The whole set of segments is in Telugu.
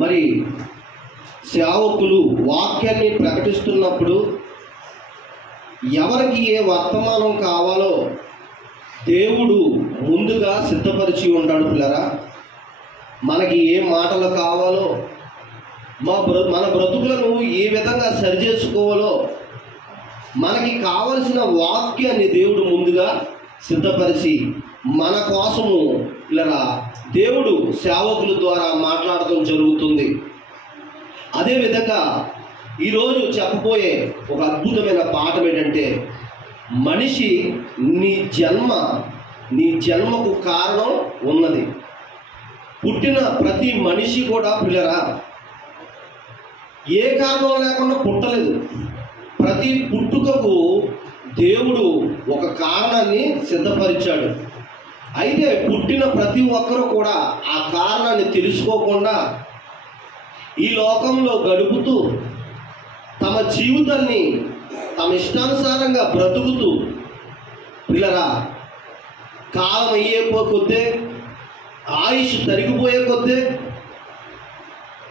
మరి సేవకులు వాక్యాన్ని ప్రకటిస్తున్నప్పుడు ఎవరికి ఏ వర్తమానం కావాలో దేవుడు ముందుగా సిద్ధపరిచి ఉంటాడు పిల్లరా. మనకి ఏ మాటలు కావాలో, మన బ్రతుకులను ఏ విధంగా సరిచేసుకోవాలో, మనకి కావలసిన వాక్యాన్ని దేవుడు ముందుగా సిద్ధపరిచి మన కోసము ఇలా దేవుడు సేవకుల ద్వారా మాట్లాడటం జరుగుతుంది. అదేవిధంగా ఈరోజు చెప్పబోయే ఒక అద్భుతమైన పాఠం ఏంటంటే, మనిషి నీ జన్మకు కారణం ఉన్నది. పుట్టిన ప్రతి మనిషి కూడా పిల్లరా ఏ కారణం లేకుండా పుట్టలేదు. ప్రతి పుట్టుకకు దేవుడు ఒక కారణాన్ని సిద్ధపరిచాడు. అయితే పుట్టిన ప్రతి ఒక్కరూ కూడా ఆ కారణాన్ని తెలుసుకోకుండా ఈ లోకంలో గడుపుతూ తమ జీవితాన్ని తమ ఇష్టానుసారంగా బ్రతుకుతూ పిల్లరా కాలం అయ్యే కొద్దే, ఆయుష్ తరిగిపోయే కొద్దే,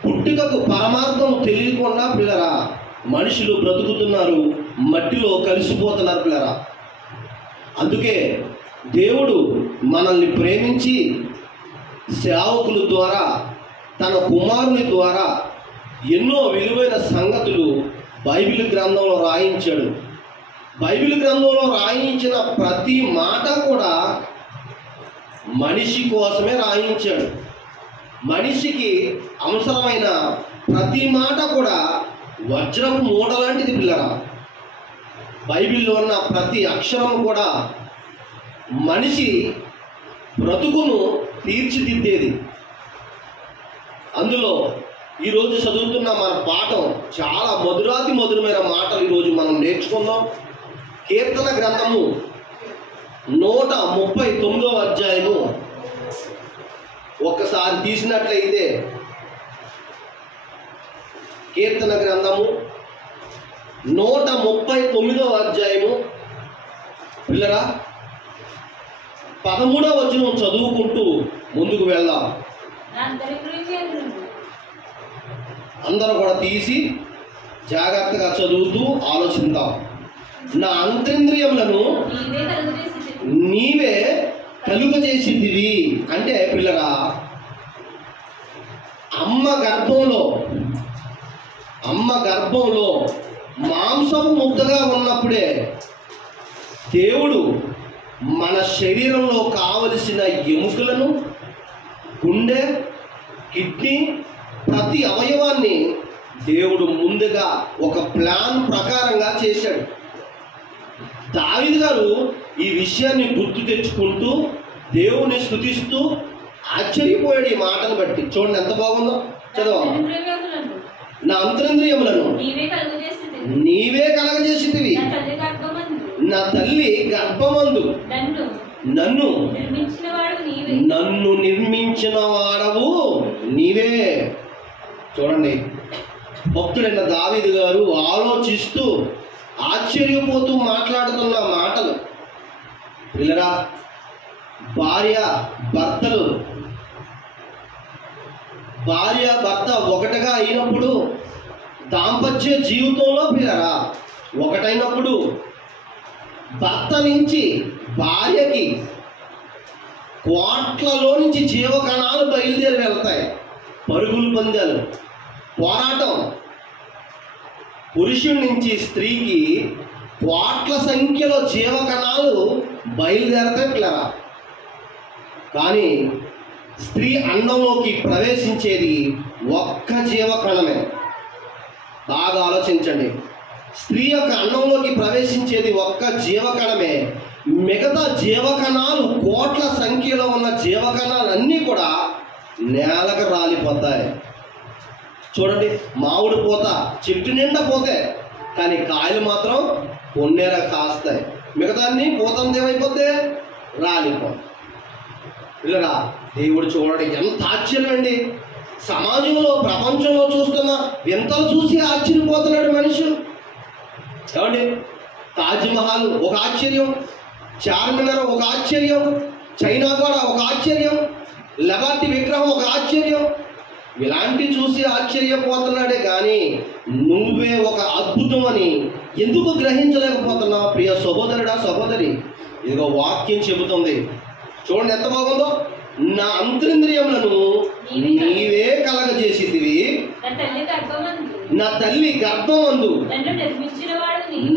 పుట్టుకకు పరమార్థం తెలియకుండా పిల్లరా మనుషులు బ్రతుకుతున్నారు, మట్టిలో కలిసిపోతున్నారు పిల్లరా. అందుకే దేవుడు మనల్ని ప్రేమించి సేవకుల ద్వారా, తన కుమారుని ద్వారా ఎన్నో విలువైన సంగతులు బైబిల్ గ్రంథంలో రాయించాడు. బైబిల్ గ్రంథంలో రాయించిన ప్రతి మాట కూడా మనిషి కోసమే రాయించాడు. మనిషికి అవసరమైన ప్రతి మాట కూడా వజ్రం మూట లాంటిది పిల్లరా. బైబిల్లో ఉన్న ప్రతి అక్షరం కూడా మనిషి బ్రతుకును తీర్చిదిద్దేది. అందులో ఈరోజు చదువుతున్న మన పాఠం చాలా మధురాతి మధురమైన మాటలు ఈరోజు మనం నేర్చుకుందాం. కీర్తన గ్రంథము 139వ అధ్యాయము ఒక్కసారి తీసినట్లయితే, కీర్తన గ్రంథము 139వ అధ్యాయము పిల్లరా 13వ వచనం చదువుకుంటూ ముందుకు వెళ్దాం. అందరూ కూడా తీసి జాగ్రత్తగా చదువుతూ ఆలోచిద్దాం. నా అంతరింద్రియములను నీవే కలుగజేసితివి అంటే పిల్లరా అమ్మ గర్భంలో మాంసము ముద్దగా ఉన్నప్పుడే దేవుడు మన శరీరంలో కావలసిన ఎముకలను, గుండె, కిడ్నీ, ప్రతి అవయవాన్ని దేవుడు ముందుగా ఒక ప్లాన్ ప్రకారంగా చేశాడు. దావీదు గారు ఈ విషయాన్ని గుర్తు తెచ్చుకుంటూ దేవుని స్తుతిస్తూ ఆశ్చర్యపోయాడు. ఈ మాటను బట్టి చూడండి ఎంత బాగుందో. చదవాలి. నా అంతరింద్రియములను నీవే కలగజేసితివి, నా తల్లి గర్భమందు నన్ను నిర్మించిన వాడవు నీవే. చూడండి, భక్తుడైన దావీదు గారు ఆలోచిస్తూ ఆశ్చర్యపోతూ మాట్లాడుతున్న మాటలు పిల్లరా. భార్య భర్త ఒకటిగా అయినప్పుడు, దాంపత్య జీవితంలో పిల్లరా ఒకటైనప్పుడు భర్త నుంచి భార్యకి కోట్లలో నుంచి జీవకణాలు బయలుదేరి వెళ్తాయి. పరుగులు పందాలు, పోరాటం. పురుషుడి నుంచి స్త్రీకి కోట్ల సంఖ్యలో జీవకణాలు బయలుదేరతాయి పిల్లరా. కానీ స్త్రీ అండంలోకి ప్రవేశించేది ఒక్క జీవకణమే. బాగా ఆలోచించండి. స్త్రీ యొక్క అండంలోకి ప్రవేశించేది ఒక్క జీవకణమే. మిగతా జీవకణాలు, కోట్ల సంఖ్యలో ఉన్న జీవకణాలన్నీ కూడా నేలకు రాలిపోతాయి. చూడండి, మామిడి పూత చెట్టు నిండా పోతాయి, కానీ కాయలు మాత్రం కొన్నేర కాస్తాయి. మిగతాన్ని పూతంది ఏమైపోతే రాలిపోతాయి. పిల్లరా, దేవుడు చూడండి ఎంత ఆశ్చర్యం అండి. సమాజంలో, ప్రపంచంలో చూస్తున్న వింతలు చూసి ఆశ్చర్యపోతున్నాడు మనిషి. ఏమండి, తాజ్మహల్ ఒక ఆశ్చర్యం, చార్మినార్ ఒక ఆశ్చర్యం, చైనా కూడా ఒక ఆశ్చర్యం, లెబార్టీ విగ్రహం ఒక ఆశ్చర్యం. ఇలాంటి చూసి ఆశ్చర్యపోతున్నాడే కానీ నువ్వే ఒక అద్భుతం అని ఎందుకు గ్రహించలేకపోతున్నావు ప్రియ సహోదరుడా సహోదరి? ఇదిగో వాక్యం చెబుతుంది, చూడండి ఎంత బాగుందో. నా అంతరింద్రియములను నీవే కలగజేసితివి, నా తల్లి గర్భమందు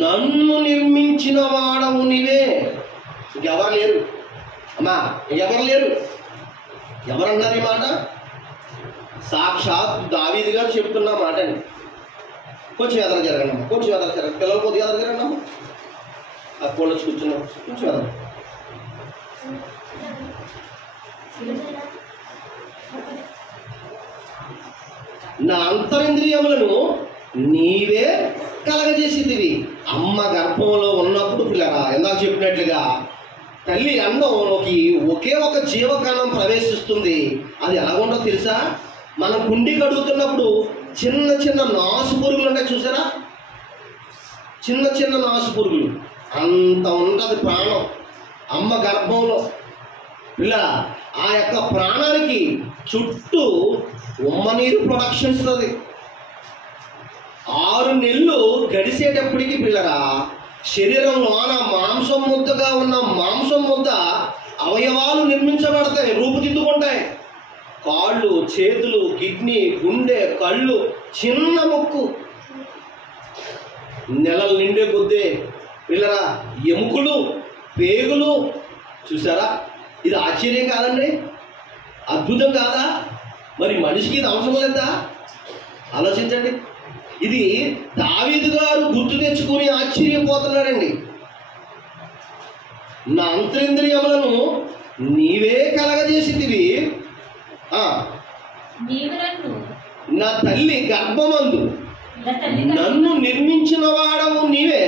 నన్ను నిర్మించిన వాడవు నీవే. ఇంకెవరు లేరు అమ్మా, ఎవరు లేరు. ఎవరన్నారు ఈ మాట? సాక్షాత్ దావీదు గారు చెప్తున్న మాటని. కొంచెం ఎదర జరగండి అమ్మా, కొంచెం ఎదర జరగండి, పిల్లలు కొద్దిగా ఎదర జరగండి అమ్మా. ఆ కోళ్ళు వచ్చి కూర్చున్నాం, కొంచెం ఎదర. నా అంతరింద్రియములను నీవే కలగజేసిదివి. అమ్మ గర్భంలో ఉన్నప్పుడు పిల్లరా, ఎందాక చెప్పినట్లుగా తల్లి అండంలోకి ఒకే ఒక జీవకణం ప్రవేశిస్తుంది. అది ఎలాగుంటో తెలుసా? మనం కుండి కడుగుతున్నప్పుడు చిన్న చిన్న నాసు పురుగులు ఉంటాయి చూసారా? చిన్న చిన్న నాసు పురుగులు అంత ఉంటుంది ప్రాణం అమ్మ గర్భంలో. పిల్ల ఆ యొక్క ప్రాణానికి చుట్టూ ఉమ్మనీరు ప్రొడక్షన్ ఇస్తుంది. 6 నెలలు గడిచేటప్పటికి పిల్లరా శరీరంలోన మాంసం ముద్దగా ఉన్న మాంసం ముద్ద అవయవాలు నిర్మించబడతాయి, రూపుదిద్దుకుంటాయి. కాళ్ళు, చేతులు, కిడ్నీ, గుండె, కళ్ళు, చిన్న ముక్కు. నెలలు నిండే కొద్దే పిల్లరా ఎముకలు, పేగులు. చూసారా? ఇది ఆశ్చర్యం కాదండి? అద్భుతం కాదా? మరి మనిషికి ఇది అవసరం లేదా? ఆలోచించండి. ఇది దావీదు గారు గుర్తు తెచ్చుకుని ఆశ్చర్యపోతున్నాడండి. నా అంతరింద్రియములను నీవే కలగజేసితివి, నా తల్లి గర్భమందు నన్ను నిర్మించిన వాడవు నీవే,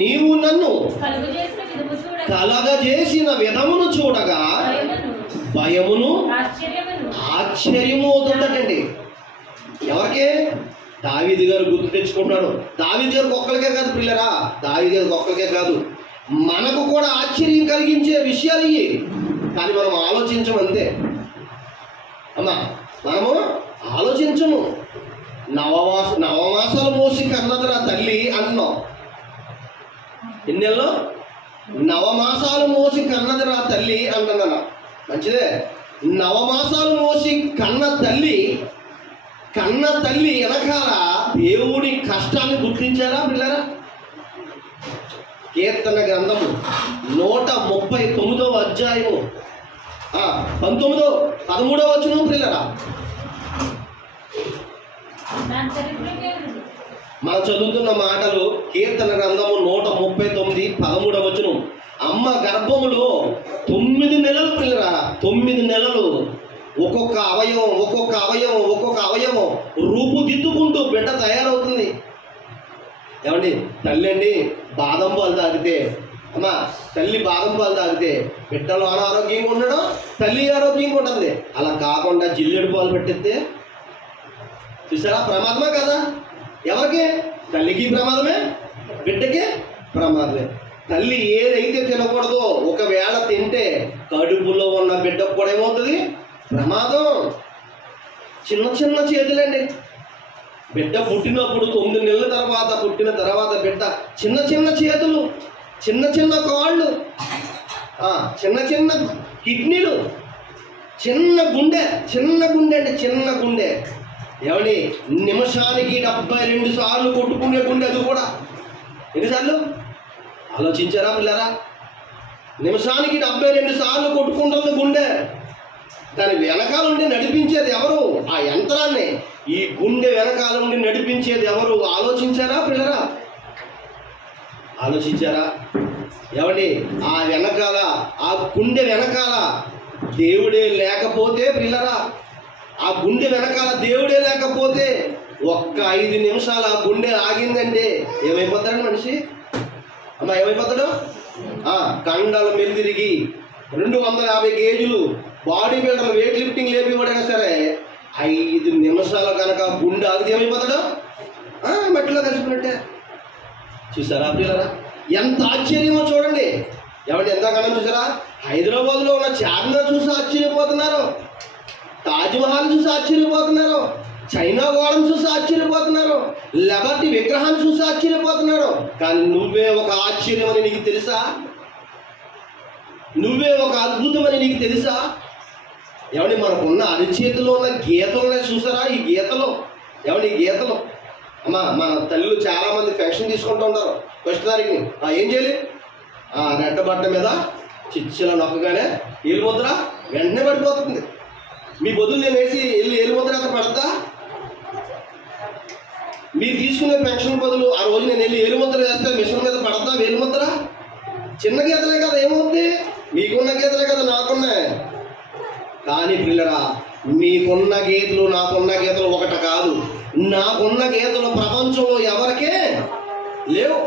నీవు నన్ను కలగజేసిన విధమును చూడగా భయమును ఆశ్చర్యము అవుతుందటండి. ఎవరికే? దావీదు గారు గుర్తు తెచ్చుకుంటాడు. దావీదు గారికి ఒక్కరికే కాదు పిల్లరా, దావీదు గారికి ఒక్కరికే కాదు, మనకు కూడా ఆశ్చర్యం కలిగించే విషయాలు ఇవి. కానీ మనం ఆలోచించము అంతే అమ్మా, మనము ఆలోచించము. నవమాసాలు మోసి కన్నది నా తల్లి అంటున్నాం. ఎన్నెల్లో? నవమాసాలు మోసి కన్నది నా తల్లి అంటున్నా. మంచిదే. నవమాసాలు మోసి కన్న తల్లి వెనకాల దేవుడి కష్టాన్ని గుర్తించారా పిల్లరా? కీర్తన గ్రంథము 139వ అధ్యాయము 13వ వచనం పిల్లరా. మనం చదువుతున్న మాటలు కీర్తన గ్రంథము 139 13వ వచనం. అమ్మ గర్భములో 9 నెలలు పిల్లరా, 9 నెలలు ఒక్కొక్క అవయవం రూపుదిద్దుకుంటూ బిడ్డ తయారవుతుంది. ఏమండి? తల్లి అండి బాదం పాలు తాగితే, అమ్మా తల్లి బాదం పాలు తాగితే బిడ్డలు అనారోగ్యంగా ఉండడం, తల్లి ఆరోగ్యంగా ఉంటుంది. అలా కాకుండా జిల్లేడు పాలు పెట్టిస్తే చూసారా? ప్రమాదమే కదా? ఎవరికి? తల్లికి ప్రమాదమే, బిడ్డకి ప్రమాదమే. తల్లి ఏదైతే తినకూడదో ఒకవేళ తింటే కడుపులో ఉన్న బిడ్డకు కూడా ఏమవుతుంది? ప్రమాదం. చిన్న చిన్న చేతులండి. బిడ్డ పుట్టినప్పుడు 9 నెలల తర్వాత పుట్టిన తర్వాత బిడ్డ చిన్న చిన్న చేతులు, చిన్న చిన్న కాళ్ళు, చిన్న చిన్న కిడ్నీలు, చిన్న గుండె అండి, చిన్న గుండె. ఏమండి? నిమిషానికి 72 సార్లు కొట్టుకునే గుండె. అది కూడా ఎన్నిసార్లు ఆలోచించారా పిల్లరా? నిమిషానికి 72 సార్లు కొట్టుకుంటుంది గుండె. దాని వెనకాల ఉండి నడిపించేది ఎవరు? ఆ యంత్రాన్ని, ఈ గుండె వెనకాల ఉండి నడిపించేది ఎవరు? ఆలోచించారా పిల్లరా? ఆలోచించారా? ఏమండి? ఆ వెనకాల, ఆ గుండె వెనకాల దేవుడే లేకపోతే పిల్లరా, ఆ గుండె వెనకాల దేవుడే లేకపోతే ఒక్క 5 నిమిషాలు ఆ గుండె ఆగిందంటే ఏమైపోతాడు మనిషి? అమ్మా ఏమైపోతాడు? కండలు మెలిదిరిగి 250 కేజీలు బాడీ బిల్డర్ వెయిట్ లిఫ్టింగ్ లేపివ్వడైనా సరే 5 నిమిషాలు కనుక గుండె ఆగితే ఏమైపోతాడు? మట్టిలో కలిసిపోయినట్టే. చూసారా పిల్లరా? ఎంత ఆశ్చర్యమో చూడండి. ఏమంటే ఎంతకన్నా చూసారా? హైదరాబాద్లో ఉన్న చార్మినార్ చూసి ఆశ్చర్యపోతున్నారు. తాజ్మహల్ చూసి ఆశ్చర్యపోతున్నారు, చైనా గోడను చూసి ఆశ్చర్యపోతున్నారు, లెబర్టీ విగ్రహాన్ని చూసి ఆశ్చర్యపోతున్నారు. కానీ నువ్వే ఒక ఆశ్చర్యం అని నీకు తెలుసా? నువ్వే ఒక అద్భుతం అని నీకు తెలుసా? ఏమండి, మనకున్న అరిచేతిలో ఉన్న గీతలు చూసారా? ఈ గీతలు ఏమండి, ఈ గీతలు అమ్మా, మన తల్లులు చాలామంది ఫ్యాషన్ తీసుకుంటూ ఉంటారు. ఫస్ట్ తారీఖుని ఏం చేయాలి? రెడ్డ బట్ట మీద చిచ్చులా నొక్కగానే ఏలు ముద్ర వెంటనే పడిపోతుంది. మీ బదులు నేను వేసి ఏలు ముద్ర అంత పడతా? మీరు తీసుకునే పెన్షన్ బదులు ఆ రోజు నేను వెళ్ళి ఏలు ముద్ర వేస్తే మిషన్ మీద పడతా వేలు ముద్ర? చిన్న గీతలే కదా, ఏమవుతుంది? మీకున్న గీతలే కదా నాకున్నాయి. కానీ పిల్లరా, మీకున్న గీతలు నాకున్న గీతలు ఒకటి కాదు. నాకున్న గీతలు ప్రపంచంలో ఎవరికే లేవు.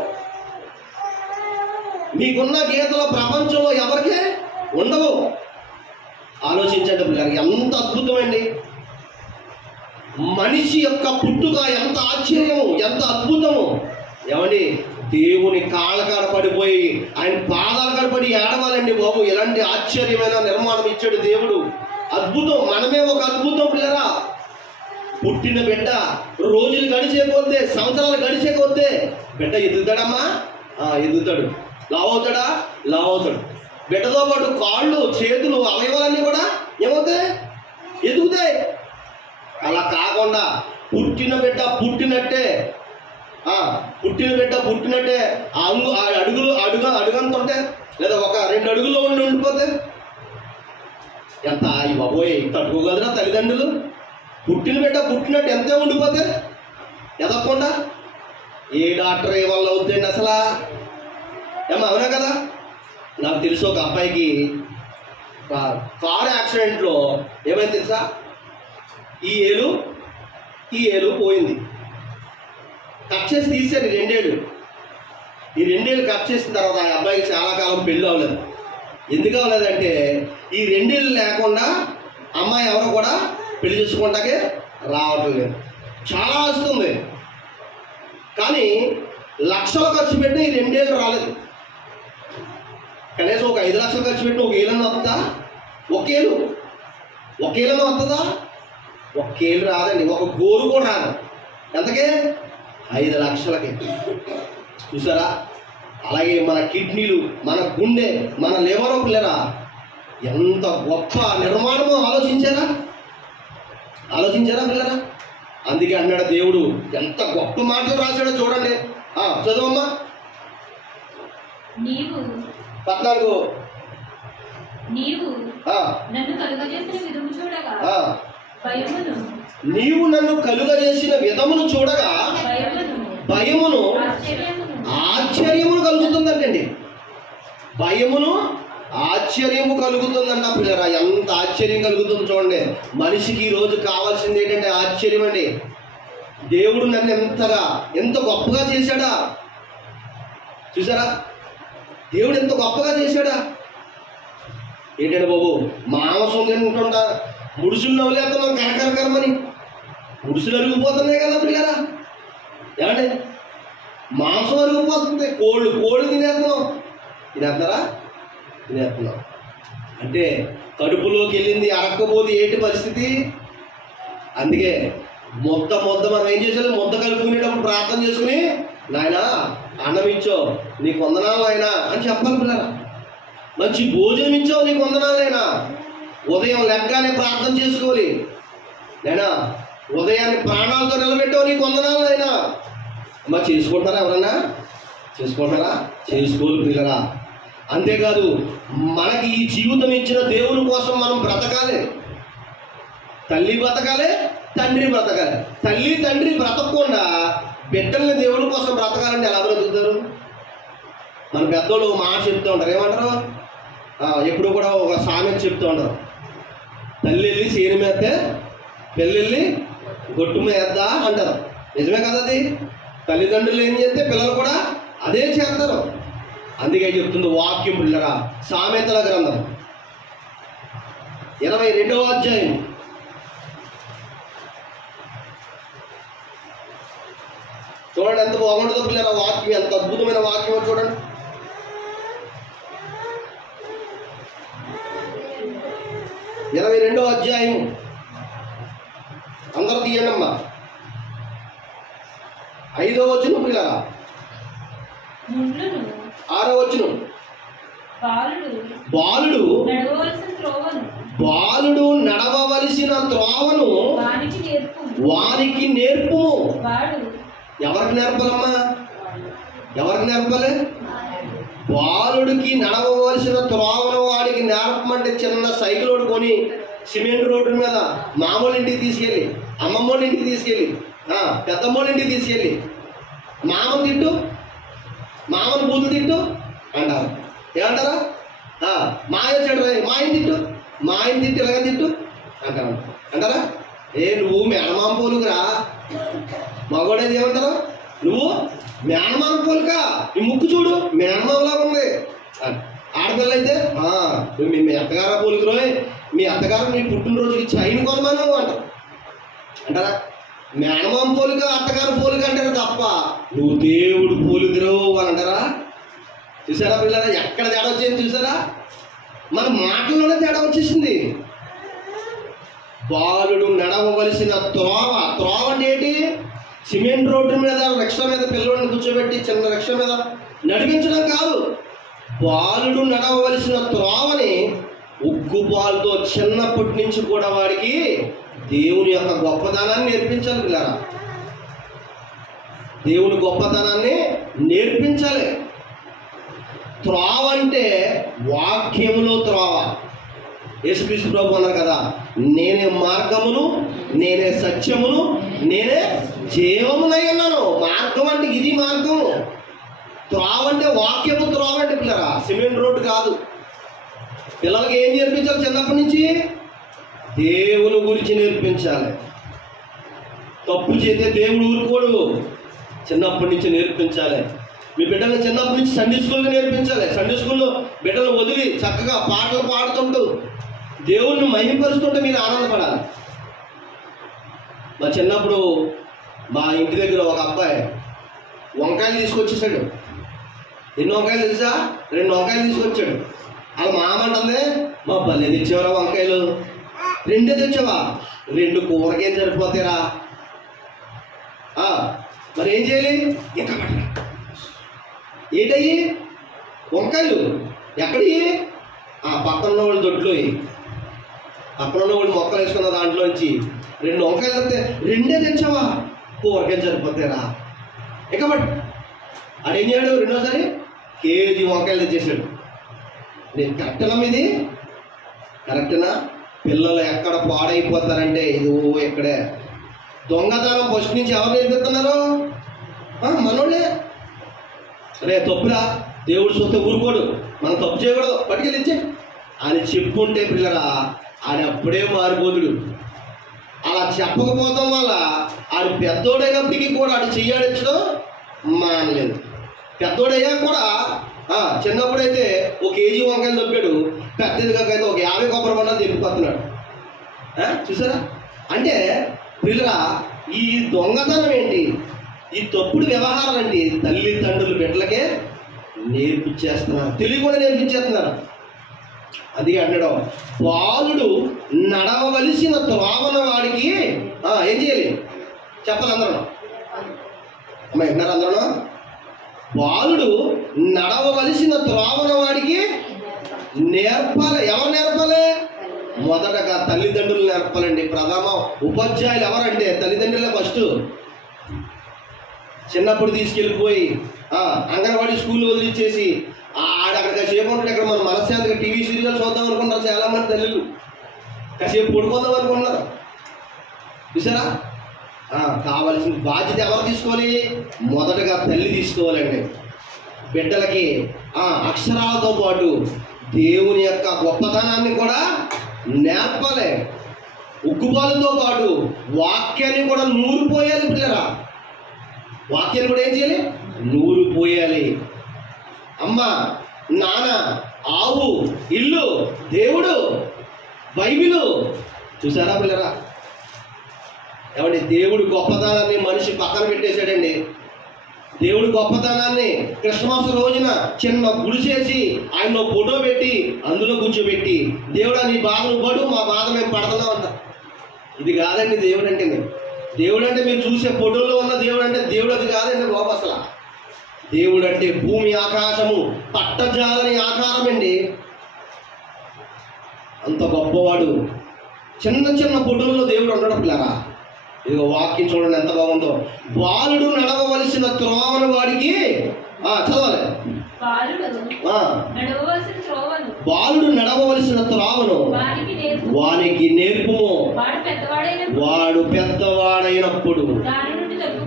మీకున్న గీతలు ప్రపంచంలో ఎవరికే ఉండవు. ఆలోచించండి పిల్లలు, ఎంత అద్భుతమండి! మనిషి యొక్క పుట్టుక ఎంత ఆశ్చర్యము, ఎంత అద్భుతము! ఏమండి, దేవుని కాళ్ళ కాడ పడిపోయి ఆయన పాదాల కాడ పడి ఏడవాలండి బాబు. ఎలాంటి ఆశ్చర్యమైన నిర్మాణం ఇచ్చాడు దేవుడు! అద్భుతం. మనమే ఒక అద్భుతం పిల్లరా. పుట్టిన బిడ్డ రోజులు గడిచే కొద్దే, సంవత్సరాలు గడిచే కొద్దే బిడ్డ ఎదుగుతాడమ్మా, ఎదుగుతాడు. లావవుతాడా? లావవుతాడు. బిడ్డతో పాటు కాళ్ళు, చేతులు, అవయవాలన్నీ కూడా ఏమవుతాయి? ఎదుగుతాయి. అలా కాకుండా పుట్టిన బిడ్డ పుట్టినట్టే, పుట్టిన బిడ్డ పుట్టినట్టే అడుగంత ఉంటే, లేదా ఒక 2 అడుగుల్లో ఉండిపోతే ఎంత ఈ బాబోయ్ తట్టుకోగలరా తల్లిదండ్రులు? పుట్టిన బిడ్డ పుట్టినట్టు ఎంతే ఉండిపోతే ఎదగకుండా ఏ డాక్టర్ ఏ వల్ల అవుద్దండి అసలు? ఏమో అవునా కదా? నాకు తెలుసు ఒక అబ్బాయికి కారు యాక్సిడెంట్లో ఏమైంది తెలుసా? ఈ ఏలు పోయింది. కట్ చేసి తీసారు ఈ 2 ఏళ్ళు. ఈ 2 ఏళ్ళు కట్ చేసిన తర్వాత ఆ అబ్బాయికి చాలా కాలం పెళ్ళి అవ్వలేదు. ఎందుకు అవ్వలేదంటే ఈ 2 ఏళ్ళు లేకుండా అమ్మాయి ఎవరు కూడా పెళ్లి చేసుకుంటాకే రావటం లేదు. చాలా వస్తుంది, కానీ లక్షలు ఖర్చు పెట్టిన ఈ 2 ఏళ్ళు రాలేదు. కనీసం ఒక 5 లక్షలు ఖర్చు పెట్టిన ఒక ఏళ్ళని వస్తుందా? ఒకేళ్ళని వస్తుందా? ఒకేళ్ళు రాదండి. ఒక గోరు కూడా రాదు. ఎంతకే? 5 లక్షలకి. చూసారా? అలాగే మన కిడ్నీలు, మన గుండె, మన లివర్ పిల్లరా, ఎంత గొప్ప నిర్మాణమో ఆలోచించారా పిల్లరా? అందుకే అన్నాడు దేవుడు, ఎంత గొప్ప మాటలు రాశాడో చూడండి. చదువమ్మా. 14 నీవు నన్ను కలుగజేసిన విధమును చూడగా భయమును ఆశ్చర్యమును కలుగుతుందంటండి. భయమును ఆశ్చర్యము కలుగుతుందంట పిల్లరా. ఎంత ఆశ్చర్యం కలుగుతుంది చూడండి. మనిషికి ఈరోజు కావాల్సింది ఏంటంటే ఆశ్చర్యం అండి. దేవుడు నన్ను ఎంత గొప్పగా చేశాడా చూసారా? దేవుడు ఎంత గొప్పగా చేశాడా? ఏంటంటే బాబు, మాంసం తింటుంటా ముడుసులు నవ్వులేస్తున్నాం కరకరకరమని. ముడుసులు అరిగిపోతున్నాయి కదా పిల్లరా. ఏమండి, మాంసం అరిగిపోతుంది. కోళ్ళు తినేస్తున్నారా? తినేస్తున్నాం. అంటే కడుపులోకి వెళ్ళింది అరక్కపోతే ఏంటి పరిస్థితి? అందుకే ముద్ద మనం ఏం చేసాలి? ముద్ద కలుపుకునేటప్పుడు ప్రార్థన చేసుకుని, నాయనా అన్నం ఇచ్చో నీకు వందనాలు నాయనా అని చెప్పాలి పిల్లరా. మంచి భోజనం ఇచ్చో నీకు వందనాలు నాయనా. ఉదయం లెగ్గానే ప్రార్థన చేసుకోవాలి. నాయనా ఉదయాన్ని ప్రాణాలతో నిలబెట్టావు నీకు వందనాలు నాయనా. అమ్మ చేసుకుంటారా? ఎవరన్నా చేసుకుంటారా? చేసుకోవాలి పిల్లరా. అంతేకాదు, మనకి ఈ జీవితం ఇచ్చిన దేవుని కోసం మనం బ్రతకాలి. తల్లి బ్రతకాలి, తండ్రి బ్రతకాలి. తల్లి తండ్రి బ్రతకకుండా బిడ్డల్ని దేవుడి కోసం బ్రతకాలంటే ఎలా బ్రతుకుతారు? మన పెద్దోళ్ళు మాట చెప్తూ ఉంటారు. ఏమంటారు? ఎప్పుడు కూడా ఒక సామెత చెప్తూ ఉంటారు. తల్లి వెళ్ళి చేను మేస్తే పిల్లల్ని గొట్టు మేద్దా అంటారు. నిజమే కదా అది? తల్లిదండ్రులు ఏం చేస్తే పిల్లలు కూడా అదే చేస్తారు. అందుకే చెప్తుంది వాక్యం పిల్లరా. సామెతల గ్రంథం 22వ అధ్యాయం చూడండి ఎంత బాగుంటుందో పిల్లరా. వాక్యం ఎంత అద్భుతమైన వాక్యం చూడండి. 22వ అధ్యాయం అందరూ తీయండి అమ్మా. 5వ వచనం పిల్లరా, 6వ వచనం. బాలుడు నడవవలసిన త్రోవను వానికి నేర్పు. ఎవరికి నేర్పాలమ్మా? ఎవరికి నేర్పాలి? బాలుడికి నడవవలసిన త్రోవను వాడికి నేర్పమంటే చిన్న సైకిల్ ఓడుకొని సిమెంట్ రోడ్డు మీద మామూలు ఇంటికి తీసుకెళ్ళి, అమ్మమ్మోళ్ళ ఇంటికి తీసుకెళ్ళి, పెద్దమ్మోళ్ళ ఇంటికి తీసుకెళ్ళి మామను తిట్టు, మామను బూతులు తిట్టు అంటారు. ఏమంటారా? మాయ చెడు మాయని తిట్టు, మాయని తిట్టు, ఇలాగ తిట్టు అంటారు. అంటారా? నువ్వు మేనమామ పోలుకురా మగోడేది ఏమంటారు? నువ్వు మేనమామ పోలుక, ఈ ముక్కు చూడు మేనమామలాగా ఉంది. ఆడపిల్ల అయితే మీ అత్తగారా పోలుకురోయ్, మీ అత్తగారు మీ పుట్టినరోజుకి చైన్ కొనమను అంటారు. అంటారా? మేనమామ పోలిక అత్తగారు పోలిక అంటారు తప్ప నువ్వు దేవుడు పోలుకురావు అని అంటారా? చూసారా పిల్లరా ఎక్కడ తేడా వచ్చేది? చూసారా? మన మాటల్లోనే తేడా వచ్చేసింది. బాలుడు నడవవలసిన త్రోవ. త్రోవ అంటే ఏంటి? సిమెంట్ రోడ్డు మీద రిక్షా మీద పిల్లల్ని కూర్చోబెట్టి చిన్న రిక్షా మీద నడిపించడం కాదు. బాలుడు నడవవలసిన త్రోవని ఉగ్గుపాలతో చిన్నప్పటి నుంచి కూడా వాడికి దేవుని యొక్క గొప్పతనాన్ని నేర్పించాలి పిల్లరా. దేవుని గొప్పతనాన్ని నేర్పించాలి. త్రోవ అంటే వాక్యములో త్రోవ. యేసుక్రీస్తు ప్రభు అన్నారు కదా, నేనే మార్గమును, నేనే సత్యమును, నేనే జీవమునై ఉన్నాను. మార్గం అంటే ఇది మార్గం. త్రోవ అంటే వాక్యము త్రోవ అంటే పిల్లరా, సిమెంట్ రోడ్డు కాదు. పిల్లలకి ఏం నేర్పించాలి? చిన్నప్పటి నుంచి దేవుని గురించి నేర్పించాలి. తప్పు చేస్తే దేవుడు ఊరుకోడు, చిన్నప్పటి నుంచి నేర్పించాలి. మీ బిడ్డలను చిన్నప్పటి నుంచి సండే స్కూల్కి నేర్పించాలి. సండే స్కూల్లో బిడ్డలు వదిలి చక్కగా పాటలు పాడుతుంటూ దేవుణ్ణి మహిమపరుస్తుంటే మీరు ఆనందపడాలి. మా చిన్నప్పుడు మా ఇంటి దగ్గర ఒక అబ్బాయి వంకాయలు తీసుకొచ్చేసాడు. ఎన్ని వంకాయలు తెలుసా? 2 వంకాయలు తీసుకొచ్చాడు. వాళ్ళ మామ అంటుంది, మా భలే తెచ్చేవరా వంకాయలు, 2 తెచ్చావా? 2 కూరకేం సరిపోతారా? మరి ఏం చేయాలి? ఇంకా ఏంటయ్యి వంకాయలు ఎక్కడి? పక్కన ఉన్న వాళ్ళు దొడ్లో, పక్కన ఉన్న వాళ్ళు మొక్కలు వేసుకున్న దాంట్లోంచి 2 వంకాయలు వస్తే 2 తెచ్చావా? కూరకేం సరిపోతారా? ఇక బట్ అదేం చేయడు? రెండోసారి కేజీ వంకాయలు తెచ్చేసాడు. నేను కరెక్టేనా? మీది కరెక్టేనా? పిల్లలు ఎక్కడ పాడైపోతారంటే ఇదో ఇక్కడే. దొంగతనం ఫస్ట్ నుంచి ఎవరు నేర్పిస్తున్నారు? మనోళ్ళే. అరే తప్పురా, దేవుడు సొంత ఊరుకోడు, మనం తప్పు చేయకూడదు, పట్టుకెళ్ళిచ్చే అని చెప్పుకుంటే పిల్లరా ఆడ అప్పుడే మారిపోతుడు. అలా చెప్పకపోవడం వల్ల ఆడు పెద్దోడైనప్పటికీ కూడా ఆడు చెయ్యాడించడం మానలేదు. పెద్దోడయ్యాక కూడా చిన్నప్పుడైతే 1 కేజీ వంకాయలు తప్పాడు, పెద్దదిగా అయితే 50 కొబ్బరి బండాలు తెప్పిపోతున్నాడు. చూసారా? అంటే పిల్లరా ఈ దొంగతనం ఏంటి, ఈ తప్పుడు వ్యవహారం ఏంటి? తల్లిదండ్రులు బిడ్డలకే నేర్పించేస్తున్నారు, తెలియకుండా నేర్పించేస్తున్నారు. అది అంటాడు, బాలుడు నడవవలసిన త్రోవన వాడికి ఏం చేయాలి చెప్పాలి అందరూ? అమ్మ విన్నారు అందరూ? బాలుడు నడవవలసిన త్రోవన వాడికి నేర్పాలి. ఎవరు నేర్పాలి? మొదటగా తల్లిదండ్రులు నేర్పాలండి. ప్రథమ ఉపాధ్యాయులు ఎవరంటే తల్లిదండ్రులే ఫస్ట్. చిన్నప్పుడు తీసుకెళ్ళిపోయి అంగన్వాడీ స్కూల్ వదిలిచ్చేసి అక్కడ కాసేపు ఉంటాడు. ఇక్కడ మనం మనశ్శాంతిగా టీవీ సీరియల్ చూద్దాం అనుకుంటారు చాలామంది తల్లులు, కాసేపు పడుకుందాం అనుకుంటున్నారు. చూసారా? కావలసిన బాధ్యత ఎవరు తీసుకోవాలి? మొదటగా తల్లి తీసుకోవాలండి. బిడ్డలకి అక్షరాలతో పాటు దేవుని యొక్క గొప్పతనాన్ని కూడా నేర్పాలి. ఉగ్గుపాలతో పాటు వాక్యాన్ని కూడా నూరిపోయాలి. పిల్లరా వాక్యాన్ని కూడా ఏం చేయాలి? నూరిపోయాలి. అమ్మ, నాన్న, ఆవు, ఇల్లు, దేవుడు, బైబిలు. చూసారా పిల్లరా? ఏమండి, దేవుడు గొప్పతనాన్ని మనిషి పక్కన పెట్టేశాడండి. దేవుడు గొప్పతనాన్ని క్రిస్మస్ రోజున చిన్న గుడిసేసి ఆయన ఫోటో పెట్టి అందులో కూర్చోబెట్టి దేవుడా నీ బాధను పడు, మా బాధ మేము పడుతున్నాం అంట. ఇది కాదండి దేవుడు అంటే. దేవుడు అంటే మీరు చూసే ఫోటోలో ఉన్న దేవుడు అంటే దేవుడు అది కాదండి బాబు. అసలు దేవుడు అంటే భూమి ఆకాశము పట్టజాలని ఆకారం అండి. అంత గొప్పవాడు. చిన్న చిన్న ఫోటోల్లో దేవుడు ఉండడం పిల్లరా. ఇదిగో వాక్యం చూడండి ఎంత బాగుందో. బాలుడు నడవవలసిన త్రోవను వాడికి చదవాలి. బాలుడు నడవవలసిన త్రోవను వానికి నేర్పుము. వాడు పెద్దవాడైనప్పుడు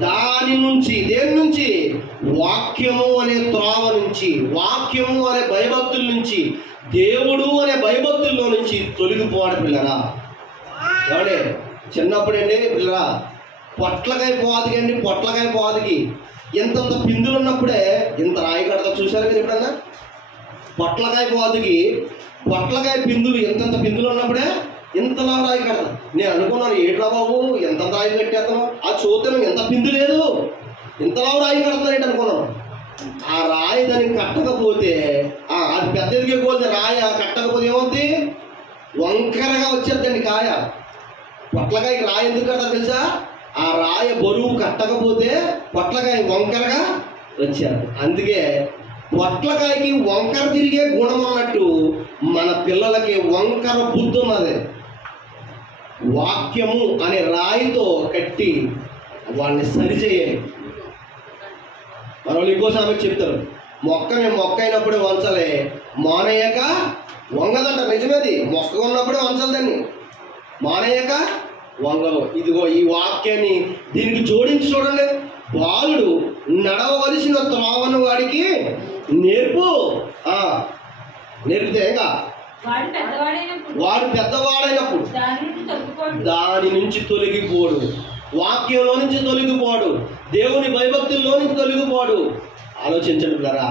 దాని నుంచి, దేని నుంచి? వాక్యము అనే త్రోవ నుంచి, వాక్యము అనే భయభక్తుల నుంచి, దేవుడు అనే భయభక్తుల్లో నుంచి తొలగిపోవాడు పిల్లరా. ఏమండి చిన్నప్పుడండి పిల్లరా, పొట్లకాయ పోదికి అండి, పొట్లకాయ పోదికి ఇంతంత పిందులు ఉన్నప్పుడే ఇంత రాయి కడతా. చూశారు మీరు ఎప్పుడన్నా? పొట్లకాయ పోదికి పొట్లకాయ పిందులు ఇంతంత పిందులు ఉన్నప్పుడే ఇంతలా రాయి కడతా. నేను అనుకున్నాను ఏట్లా బాబు ఎంత రాయి కట్టేస్తాను, ఆ చూద్దాం ఎంత పిందు లేదు, ఇంతలా రాయి కడతాను ఏంటి అనుకున్నాను. ఆ రాయి దానికి కట్టకపోతే అది పెద్ద ఎదిగిపోతే రాయి కట్టకపోతే ఏమవుతుంది? వంకరగా వచ్చేద్దండి కాయ. పొట్లకాయకి రాయి ఎందుకు కడతా తెలుసా? ఆ రాయ బరువు కట్టకపోతే పొట్లకాయ వంకరగా వచ్చేది. అందుకే పొట్లకాయకి వంకర తిరిగే గుణం ఉన్నట్టు మన పిల్లలకి వంకర బుద్ధి ఉన్నది. వాక్యము అనే రాయితో కట్టి వాళ్ళని సరిచేయాలి. మన వాళ్ళు ఇంకో సామెత చెప్తారు, మొక్కని మొక్క అయినప్పుడే వంచాలి, మానయ్యాక వంగదంట. నిజమేది, మొక్క ఉన్నప్పుడే వంచాలి దాన్ని, మానయ్యాక వంగలు. ఇదిగో ఈ వాక్యాన్ని దీనికి జోడించి చూడండి. బాలుడు నడవవలసిన త్రోవను వాడికి నేర్పు. నేర్పితే ఇంకా వాడు పెద్దవాడైనప్పుడు దాని నుంచి తొలగిపోడు, వాక్యంలో నుంచి తొలగిపోడు, దేవుని భయభక్తుల్లో నుంచి తొలగిపోడు. ఆలోచించండి పిల్లరా.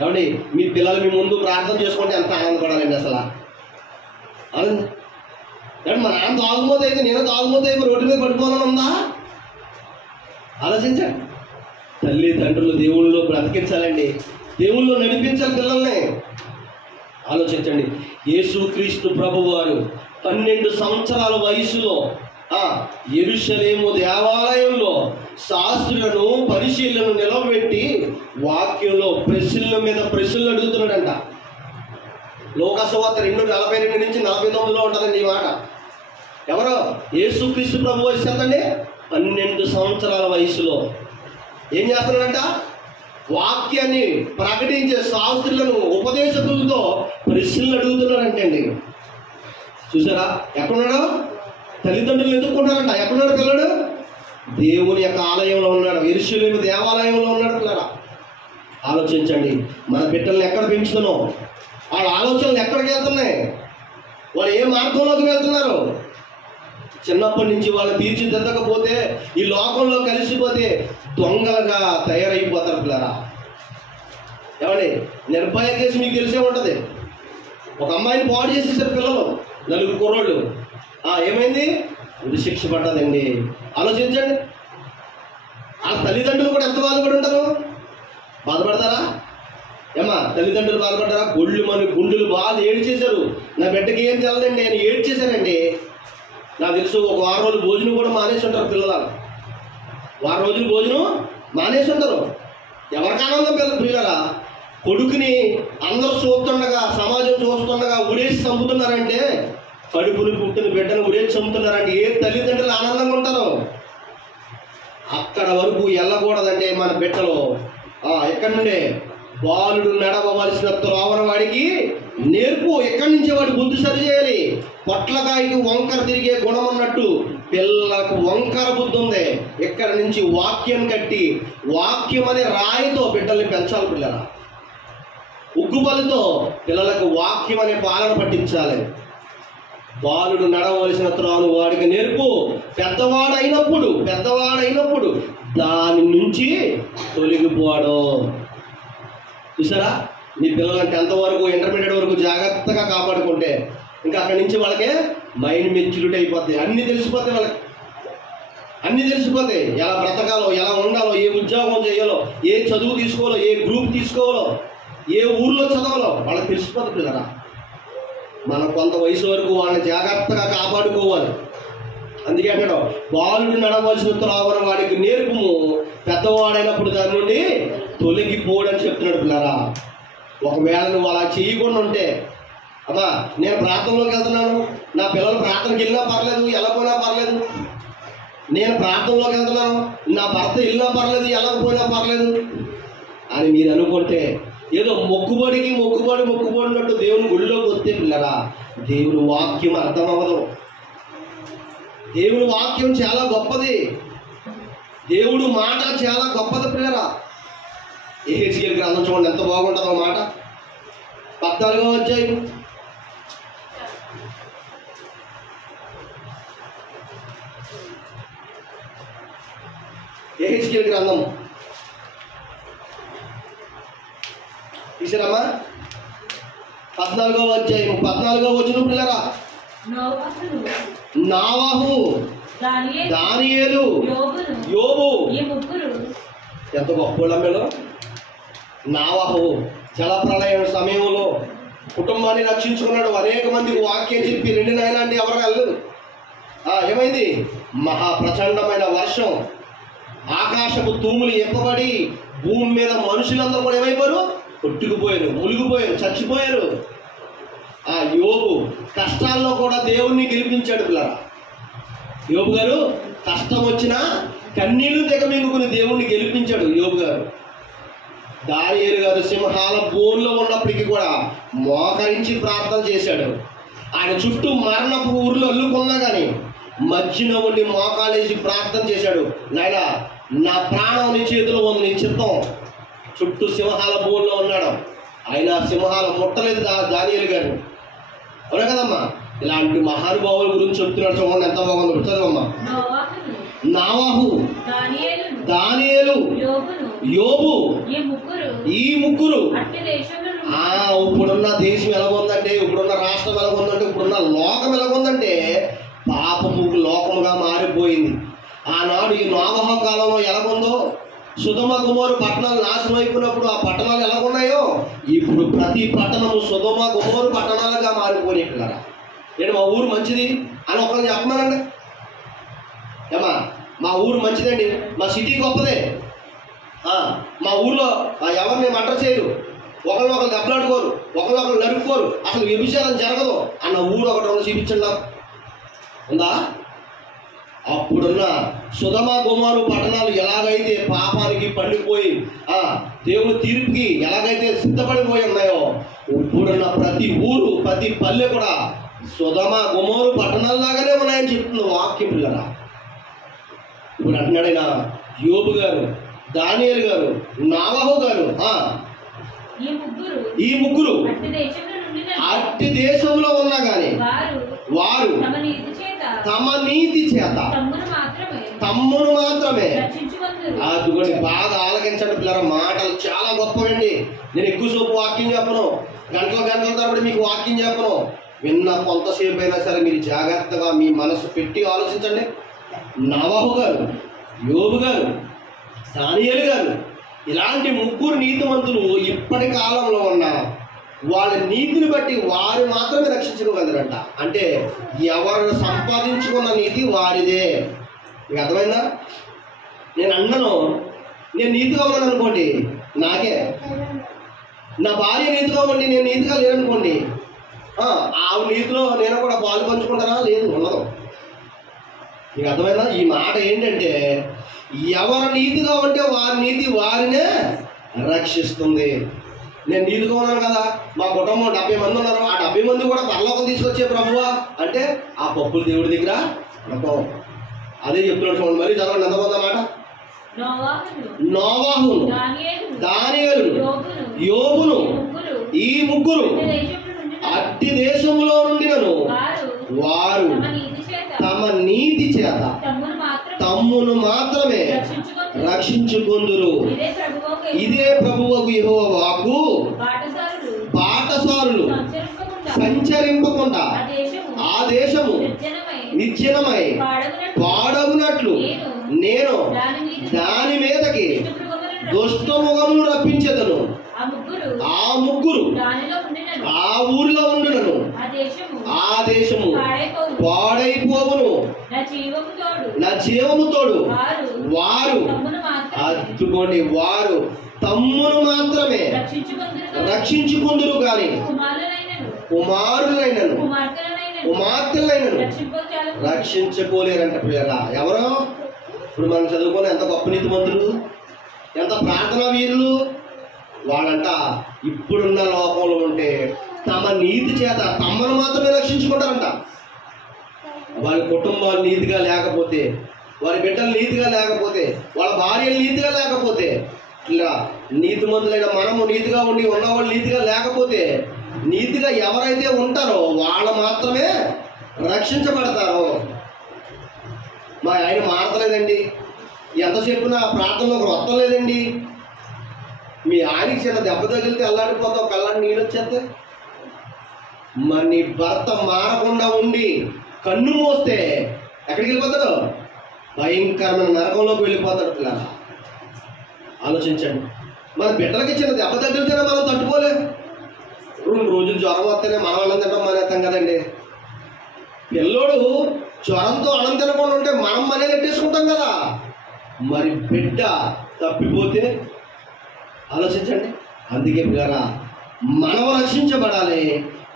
ఏమండి మీ పిల్లలు మీ ముందు ప్రార్థన చేసుకుంటే ఎంత ఆనందపడాలండి అసలు. మా నాన్న తాగుమోతే అయితే నేను తాగుమోతే అయితే రోడ్డు మీద పడిపోవాలని ఉందా? ఆలోచించండి. తల్లిదండ్రులు దేవుళ్ళలో బ్రతికించాలండి, దేవుళ్ళలో నడిపించాలి పిల్లల్ని. ఆలోచించండి. యేసుక్రీస్తు ప్రభువారు 12 సంవత్సరాల వయసులో యెరూషలేము దేవాలయంలో శాస్త్రులను పరిశీలనను నిలబెట్టి వాక్యంలో ప్రశ్నల మీద ప్రశ్నలు అడుగుతున్నాడంట. లోకసువార్త 2:42 నుంచి 49లో ఉంటుందండి ఈ మాట. ఎవరో? యేసుక్రీస్తు ప్రభు వయసు ఎంతండి? 12 సంవత్సరాల వయసులో ఏం చేస్తున్నాడంట? వాక్యాన్ని ప్రకటించే శాస్త్రులను ఉపదేశకులతో ప్రశ్నలు అడుగుతున్నాడంటండి. చూసారా? ఎక్కడున్నాడు? తల్లిదండ్రులు ఎదుర్కొంటారంట. ఎక్కడున్నాడు పిల్లడు? దేవుని యొక్క ఆలయంలో ఉన్నాడు, యెరూషలేము దేవాలయంలో ఉన్నాడు పిల్లరా. ఆలోచించండి. మన బిడ్డల్ని ఎక్కడ పెంచుతున్నాం? వాళ్ళ ఆలోచనలు ఎక్కడికి వెళ్తున్నాయి? వాళ్ళు ఏ మార్గంలోకి వెళ్తున్నారు? చిన్నప్పటి నుంచి వాళ్ళు తీర్చిదిద్దకపోతే, ఈ లోకంలో కలిసిపోతే దొంగలుగా తయారైపోతారు పిల్లరా. ఏమండి నిర్భయ కేసు మీకు తెలిసే ఉంటుంది. ఒక అమ్మాయిని పాడు చేసేసారు పిల్లలు, 4 కుర్రోళ్ళు. ఏమైంది? ఉరి శిక్ష పడ్డదండి. ఆలోచించండి. వాళ్ళ తల్లిదండ్రులు కూడా ఎంత బాధపడి ఉంటారు? బాధపడతారా? ఏమా తల్లిదండ్రులు బాధపడ్డారా? గుండెలు బాధ ఏడ్చేశారు. నా బిడ్డకి ఏం తెలదండి నేను ఏడ్చేశానండి. నాకు తెలుసు ఒక 6 రోజులు భోజనం కూడా మానేసి ఉంటారు పిల్లలు. 6 రోజులు భోజనం మానేసి ఉంటారు. ఎవరికి ఆనందం పిల్లరా? కొడుకుని అందరూ చూస్తుండగా, సమాజం చూస్తుండగా ఉడేసి చంపుతున్నారంటే, కడుపుని పుట్టిన బిడ్డను ఉడేసి చంపుతున్నారంటే ఏ తల్లిదండ్రులు ఆనందంగా ఉంటారు? అక్కడ వరకు వెళ్ళకూడదంటే మన బిడ్డలు. ఎక్కడి నుండే? బాలుడు నడవవలసిన త్రోవన వాడికి నేర్పు. ఎక్కడి నుంచి వాడి బుద్ధి సరి చేయాలి. పొట్లకాయకి వంకర తిరిగే గుణం ఉన్నట్టు పిల్లలకు వంకర బుద్ధి ఉంది. ఎక్కడి నుంచి వాక్యం కట్టి, వాక్యం అనే రాయితో బిడ్డల్ని పెంచాలి పిల్లల. ఉగ్గుబలితో పిల్లలకు వాక్యం అనే పాలన పట్టించాలి. బాలుడు నడవలసిన త్రోవను వాడికి నేర్పు. పెద్దవాడైనప్పుడు దాని నుంచి తొలగిపోవడం. చూసారా? మీ పిల్లలను 10th వరకు, ఇంటర్మీడియట్ వరకు జాగ్రత్తగా కాపాడుకుంటే ఇంకా అక్కడి నుంచి వాళ్ళకి మైండ్ మెచ్యూరిటీ అయిపోద్ది. అన్నీ తెలిసిపోతాయి వాళ్ళకి. అన్నీ తెలిసిపోతాయి. ఎలా బ్రతకాలో, ఎలా ఉండాలో, ఏ ఉద్యోగం చేయాలో, ఏ చదువు తీసుకోవాలో, ఏ గ్రూప్ తీసుకోవాలో, ఏ ఊర్లో చదవాలో వాళ్ళకి తెలిసిపోతుంది పిల్లరా. మనం కొంత వయసు వరకు వాళ్ళని జాగ్రత్తగా కాపాడుకోవాలి. అందుకే అంటాడు, బాలుడు నడవలసిన త్రోవను వాడికి నేర్పుము, పెద్దవాడైనప్పుడు దాని నుండి తొలగిపోడని చెప్తున్నాడు పిల్లరా. ఒకవేళ నువ్వు అలా చేయకుండా ఉంటే, అమ్మా నేను ప్రార్థనలోకి వెళ్తున్నాను, నా పిల్లలు ప్రార్థనకి వెళ్ళినా పర్లేదు, వెళ్ళకపోయినా పర్లేదు, నేను ప్రార్థనలోకి వెళ్తున్నాను, నా భర్త వెళ్ళినా పర్లేదు, వెళ్ళకపోయినా పర్లేదు అని మీరు అనుకుంటే, ఏదో మొక్కుబడినట్టు దేవుని గుడిలోకి వస్తే పిల్లరా, దేవుని వాక్యం అర్థం అవ్వదు. దేవుని వాక్యం చాలా గొప్పది, దేవుడు మాట చాలా గొప్పది పిల్లరా. యెహెజ్కేలు గ్రంథం చూడండి ఎంత బాగుంటుందో మాట. 14వ అధ్యాయం యెహెజ్కేలు గ్రంథం తీసారమ్మా. 14వ అధ్యాయం 14వ వచనం పిల్లరా. నోవహు, దానియేలు, యోబు ఎంత గొప్ప మీరు. నోవహు జలప్రళయం సమయంలో కుటుంబాన్ని రక్షించుకున్నాడు, అనేక మందికి వాక్యం చెప్పి 2 నెలలు అంటే ఎవరు వెళ్ళదు. ఏమైంది? మహా ప్రచండమైన వర్షం, ఆకాశపు తూములు ఎప్పబడి భూమి మీద మనుషులందరూ కూడా ఏమైపోయారు? కొట్టుకుపోయారు, మునిగిపోయారు, చచ్చిపోయారు. యోబు కష్టాల్లో కూడా దేవుణ్ణి గెలిపించాడు పిల్లరా. యోబు గారు కష్టం వచ్చినా కన్నీళ్లు దిగమింగుకుని దేవుణ్ణి గెలిపించాడు యోబు గారు. దానియేలు గారు సింహాల బోన్లో ఉన్నప్పటికీ కూడా మోకరించి ప్రార్థన చేశాడు. ఆయన చుట్టూ మరణపు ఊర్లో అల్లుకున్నా కానీ మధ్యన ఉండి మోకాలేసి ప్రార్థన చేశాడు. నాయనా నా ప్రాణం నీ చేతిలో ఉంది, నీ చిత్తం. చుట్టూ సింహాల బోన్లో ఉన్నాడు, ఆయన సింహాల ముట్టలేదు దానియేలు గారు. అవునా కదమ్మా? ఇలాంటి మహానుభావుల గురించి చెప్తున్నాడు చూడండి ఎంత బాగుందో. చదవమ్మా. నోవహు, దానియేలు, యోబు, ఈ ముగ్గురు ఇప్పుడున్న దేశం ఎలాగుందంటే, ఇప్పుడున్న రాష్ట్రం ఎలాగుందంటే, ఇప్పుడున్న లోకం ఎలాగుందంటే పాపము లోకముగా మారిపోయింది. ఆనాడు ఈ నోవహు కాలంలో ఎలాగుందో, సొదొమ గొమొర్రా పట్టణాలు నాశనం అయిపోయినప్పుడు ఆ పట్టణాలు ఎలాగున్నాయో ఇప్పుడు ప్రతి పట్టణము సొదొమ గొమొర్రా పట్టణాలుగా మారిపోయినాయి పిల్లరా. నేను మా ఊరు మంచిది అని ఒకరిని చెప్పమనండి. ఏమా మా ఊరు మంచిదండి, మా సిటీ గొప్పదే, మా ఊర్లో ఎవరిని మర్డర్ చేయరు, ఒకరినొకరు దెబ్బలాడుకోరు, ఒకరినొకరు నరుక్కోరు, అసలు వ్యభిచారం జరగదు అన్న ఊరు ఒకటి ఉన్న చూపించండి ఉందా? అప్పుడున్న సొదొమ గొమొర్రా పట్టణాలు ఎలాగైతే పాపానికి పండిపోయి దేవుని తీర్పుకి ఎలాగైతే సిద్ధపడిపోయి ఉన్నాయో, ఇప్పుడున్న ప్రతి ఊరు ప్రతి పల్లె కూడా సొదొమ గొమొర్రా పట్టణాల్లాగానే ఉన్నాయని చెప్తుంది వాక్యం పిల్లరా. ఇప్పుడు అంటున్నాడైనా యోబు గారు, దానియేలు గారు, నోవహు గారు, ఈ ముగ్గురు అట్టి దేశంలో ఉన్నా కానీ వారు తమ నీతి చేత తమ్మును మాత్రమే. అదిగోండి బాగా ఆలకించండి పిల్లరా, మాటలు చాలా గొప్పవండి. నేను ఎక్కువసేపు వాక్యం చెప్పను, గంటల తరబడి మీకు వాక్యం చెప్పను. విన్న కొంతసేపు అయినా సరే మీరు జాగ్రత్తగా మీ మనసు పెట్టి ఆలోచించండి. నోవహు గారు, యోబు గారు, దానియేలు గారు ఇలాంటి ముగ్గురు నీతిమంతులు ఇప్పటి కాలంలో ఉన్న వాళ్ళ నీతిని బట్టి వారు మాత్రమే రక్షించుకోగలరంట. అంటే ఎవరు సంపాదించుకున్న నీతి వారిదే. మీకు అర్థమైందా? నేను అన్నను, నేను నీతిగా ఉన్నాను అనుకోండి, నాకే. నా భార్య నీతిగా ఉండి నేను నీతిగా లేననుకోండి, ఆ నీతిలో నేను కూడా పాలు పంచుకుంటానా? లేదు, ఉండదు. మీకు అర్థమైందా? ఈ మాట ఏంటంటే ఎవరు నీతిగా ఉంటే వారి నీతి వారినే రక్షిస్తుంది. నేను నీతిగా ఉన్నాను కదా, మా కుటుంబం 70 మంది ఉన్నారు, ఆ 70 మంది కూడా పరలోకం తీసుకొచ్చే ప్రభువా అంటే ఆ పప్పులు దేవుడి దగ్గర ఉండవు. అదే చెప్తున్నాడు చూడండి. మరి చదవండి ఎంత మాట. నోవహు, దానియేలు, యోబును ఈ ముగ్గురు అట్టి దేశంలో నుండినను వారు తమ నీతి చేత తమ్మును మాత్రమే రక్షించుకొందురు. ఇదే ప్రభువకు యెహోవా వాక్కు. బాటసారులు సంచరింపకుండా ఆ దేశము నిర్జనమై పాడగునట్లు నేను దాని మీదకి దుష్టముఖమును రప్పించెదను. ఆ ముగ్గురు ఆ ఊరిలో ఉండునను, ఆ దేశము పాడైపోవును. నా జీవము తోడు వారు అద్దుకోండి, వారు తమ్మును మాత్రమే రక్షించుకుందురు గాని కుమారులైనను కుమార్తెలైనను రక్షించుకోలేరంట పిల్లరా. ఎవరో ఇప్పుడు మనం చదువుకున్న ఎంత గొప్ప నీతిమంతులు, ఎంత ప్రార్థనా వీరులు వాళ్ళంట ఇప్పుడున్న లోకంలో ఉంటే తమ నీతి చేత తమను మాత్రమే రక్షించుకుంటారంట. వారి కుటుంబాలు నీతిగా లేకపోతే, వారి బిడ్డలు నీతిగా లేకపోతే, వాళ్ళ భార్యలు నీతిగా లేకపోతే, ఇలా నీతిమంతులైన మనము నీతిగా ఉండి ఉన్నవాళ్ళు నీతిగా లేకపోతే, నీతిగా ఎవరైతే ఉంటారో వాళ్ళు మాత్రమే రక్షించబడతారు. మా ఆయన మారతలేదండి, ఎంత చెప్పినా ప్రార్థనలోకి వస్తం లేదండి. మీ ఆయనకి చిన్న దెబ్బ తగిలితే అల్లాడిపోతావు, కళ్ళని నీళ్ళు వచ్చేస్తే. మరి నీ భర్త మారకుండా ఉండి కన్ను మోస్తే ఎక్కడికి వెళ్ళిపోతాడు? భయంకరమైన నరకంలోకి వెళ్ళిపోతాడు. పిల్లల ఆలోచించండి. మన బిడ్డలకి చిన్న దెబ్బ తగిలితేనే మనం తట్టుకోలేము. 2 రోజులు జ్వరం వస్తేనే మనం అన్నం తినడం మానేస్తాం కదండి. పిల్లోడు జ్వరంతో అన్నం తినకుండా ఉంటే మనం మనే నెట్టేసుకుంటాం కదా. మరి బిడ్డ తప్పిపోతే ఆలోచించండి. అందుకే పిల్లరా, మనం రక్షించబడాలి,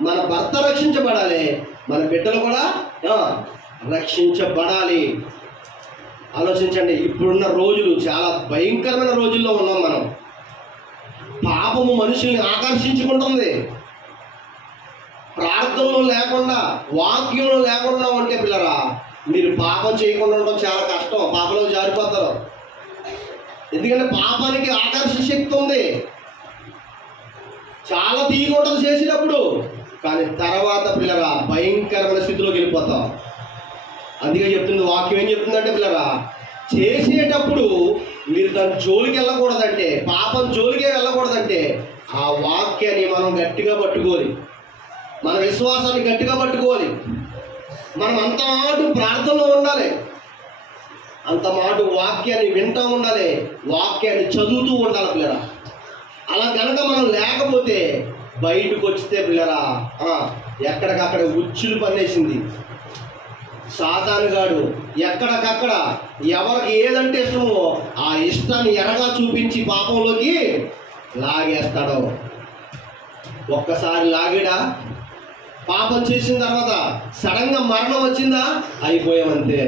మన భర్త రక్షించబడాలి, మన బిడ్డలు కూడా రక్షించబడాలి. ఆలోచించండి. ఇప్పుడున్న రోజులు చాలా భయంకరమైన రోజుల్లో ఉన్నాం మనం. పాపము మనుషుల్ని ఆకర్షించుకుంటుంది. ప్రార్థనలో లేకుండా, వాక్యంలో లేకుండా ఉంటే పిల్లరా, మీరు పాపం చేయకుండా ఉండడం చాలా కష్టం. పాపంలో జారిపోతారు. ఎందుకంటే పాపానికి ఆకర్షణ శక్తి ఉంది. చాలా తీయకూడదు చేసినప్పుడు, కానీ తర్వాత పిల్లరా భయంకరమైన స్థితిలోకి వెళ్ళిపోతాం. అందుకే చెప్తుంది వాక్యం. ఏం చెప్తుందంటే పిల్లరా, చేసేటప్పుడు మీరు దాని జోలికి వెళ్ళకూడదంటే, పాపం జోలికే వెళ్ళకూడదంటే ఆ వాక్యాన్ని మనం గట్టిగా పట్టుకోవాలి, మన విశ్వాసాన్ని గట్టిగా పట్టుకోవాలి. మనం అంత మాట ప్రార్థనలో ఉండాలి, అంత మాట వాక్యాన్ని వింటూ ఉండాలి, వాక్యాన్ని చదువుతూ ఉండాలి పిల్లరా. అలా కనుక మనం లేకపోతే బయటకు వచ్చితే పిల్లరా ఎక్కడికక్కడ ఉచ్చులు పన్నేసింది సాతానుగాడు. ఎక్కడికక్కడ ఎవరికి ఏదంటే ఇష్టమో ఆ ఇష్టాన్ని ఎరగా చూపించి పాపంలోకి లాగేస్తాడు. ఒక్కసారి లాగిడా, పాపం చేసిన తర్వాత సడన్గా మరణం వచ్చిందా, అయిపోయామంతే.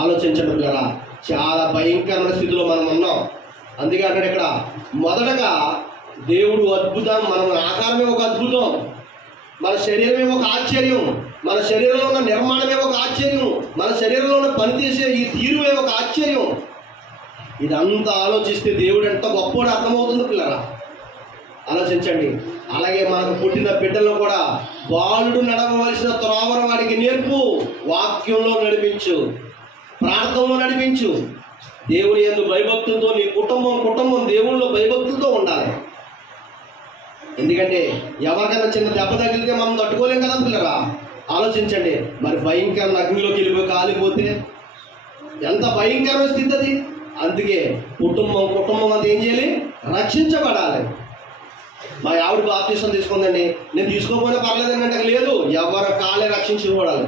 ఆలోచించండి పిల్లరా, చాలా భయంకరమైన స్థితిలో మనం ఉన్నాం. అందుకే అక్కడ ఇక్కడ మొదటగా దేవుడు అద్భుతం, మన ఆకారమే ఒక అద్భుతం, మన శరీరమే ఒక ఆశ్చర్యం, మన శరీరంలో ఉన్న నిర్మాణమే ఒక ఆశ్చర్యం, మన శరీరంలో ఉన్న పనిచేసే ఈ తీరువే ఒక ఆశ్చర్యం. ఇదంతా ఆలోచిస్తే దేవుడు ఎంత గొప్పవాడు అర్థమవుతుంది పిల్లరా. ఆలోచించండి. అలాగే మనకు పుట్టిన బిడ్డలను కూడా బాలుడు నడవవలసిన త్రోవను వాడికి నేర్పు, వాక్యంలో నడిపించు, ప్రార్థనలో నడిపించు. దేవుని యందు భయభక్తులతో నీ కుటుంబం దేవుళ్ళలో భయభక్తులతో ఉండాలి. ఎందుకంటే ఎవరికైనా చిన్న దెబ్బ తగిలితే మనం తట్టుకోలేం కదా పిల్లరా. ఆలోచించండి. మరి భయంకరమైన అగ్నిలోకి వెళ్ళిపోయి కాలిపోతే ఎంత భయంకరమైన స్థితి అది. అందుకే కుటుంబం అంతా ఏం చేయాలి? రక్షించబడాలి. మా ఆవిడ బాప్తిసం తీసుకుందండి, నేను తీసుకోకపోయినా పర్లేదని అంటే లేదు, ఎవరి కాలే రక్షించుకోవాలి,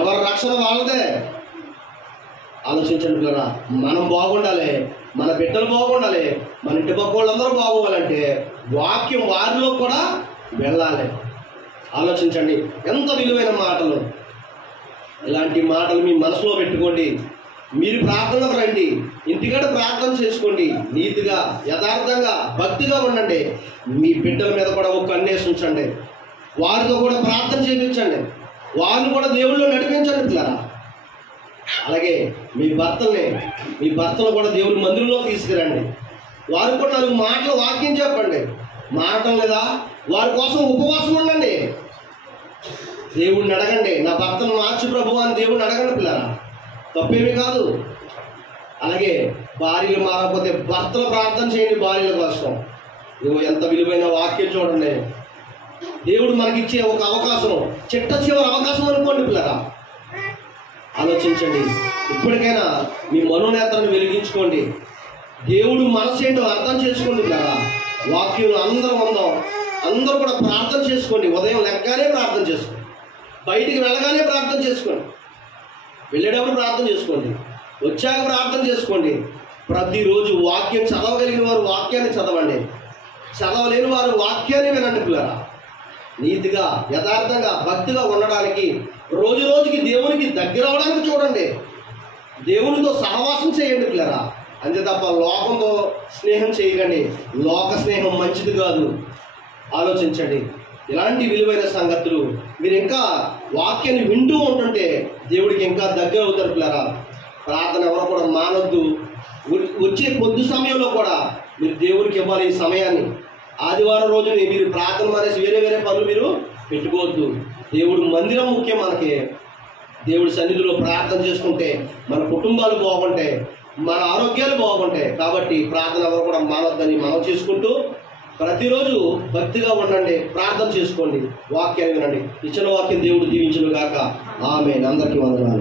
ఎవరి రక్షణ వాళ్ళదే. ఆలోచించండి పిల్లరా, మనం బాగుండాలి, మన బిడ్డలు బాగుండాలి, మన ఇంటి పక్క వాళ్ళందరూ బాగోవాలంటే వాక్యం వారిలో కూడా వెళ్ళాలి. ఆలోచించండి, ఎంత విలువైన మాటలు. ఇలాంటి మాటలు మీ మనసులో పెట్టుకోండి. మీరు ప్రార్థనకు రండి, ఇంటికాడ ప్రార్థన చేసుకోండి, నీతిగా యథార్థంగా భక్తిగా ఉండండి. మీ బిడ్డల మీద కూడా ఒక కన్నేసి ఉంచండి, వారితో కూడా ప్రార్థన చేయించండి, వారిని కూడా దేవుళ్ళు నడిపించండి పిల్లరా. అలాగే మీ భర్తలు కూడా దేవుడి మందిరంలో తీసుకురండి, వారు కూడా 4 మాటలు వాక్యం చెప్పండి. మారటం లేదా, వారి కోసం ఉపవాసం ఉండండి, దేవుడిని అడగండి. నా భర్తను మార్చు ప్రభు అని దేవుడిని అడగండి పిల్లరా, తప్పేమీ కాదు. అలాగే భార్యలు మారకపోతే భర్తలు ప్రార్థన చేయండి భార్యల కోసం. నువ్వు ఎంత విలువైన వాక్యం చూడండి. దేవుడు మనకిచ్చే ఒక అవకాశం, చిట్ట చివరి అవకాశం అనుకోండి పిల్లరా. ఆలోచించండి. ఇప్పటికైనా మీ మనోనేత్రాన్ని వెలిగించుకోండి, దేవుడు మనసు ఏంటో అర్థం చేసుకోండి పిల్లరా. వాక్యంలో అందరం ఉందాం. అందరూ కూడా ప్రార్థన చేసుకోండి. ఉదయం లెక్కగానే ప్రార్థన చేసుకోండి, బయటికి వెళ్ళగానే ప్రార్థన చేసుకోండి, వెళ్ళేటప్పుడు ప్రార్థన చేసుకోండి, వచ్చాక ప్రార్థన చేసుకోండి. ప్రతిరోజు వాక్యం చదవగలిగిన వారు వాక్యాన్ని చదవండి, చదవలేని వారు వాక్యాన్ని వినండి. పిల్లరా, నీతిగా యథార్థంగా భక్తిగా ఉండడానికి రోజు రోజుకి దేవునికి దగ్గర అవడానికి చూడండి. దేవునితో సహవాసం చేయండి పిల్లరా. అంతే తప్ప లోకంతో స్నేహం చేయకండి. లోక స్నేహం మంచిది కాదు. ఆలోచించండి. ఇలాంటి విలువైన సంగతులు మీరు ఇంకా వాక్యాన్ని వింటూ ఉంటుంటే దేవుడికి ఇంకా దగ్గర అవుతారు పిల్లరా. ప్రార్థన ఎవరో కూడా మానొద్దు. వచ్చే కొద్ది సమయంలో కూడా మీరు దేవుడికి ఇవ్వాలి ఈ సమయాన్ని. ఆదివారం రోజుని మీరు ప్రార్థన మానేసి వేరే వేరే పనులు మీరు పెట్టుకోవద్దు. దేవుడు మందిరం ముఖ్యం. మనకి దేవుడి సన్నిధిలో ప్రార్థన చేసుకుంటే మన కుటుంబాలు బాగుంటాయి, మన ఆరోగ్యాలు బాగుంటాయి. కాబట్టి ప్రార్థన ఎవరు కూడా మానొద్దని మనం చేసుకుంటూ ప్రతిరోజు భక్తిగా ఉండండి, ప్రార్థన చేసుకోండి, వాక్యాన్ని వినండి. ఇచ్చిన వాక్యం దేవుడు దీవించును గాక. ఆమేన్. అందరికీ వందనాలు.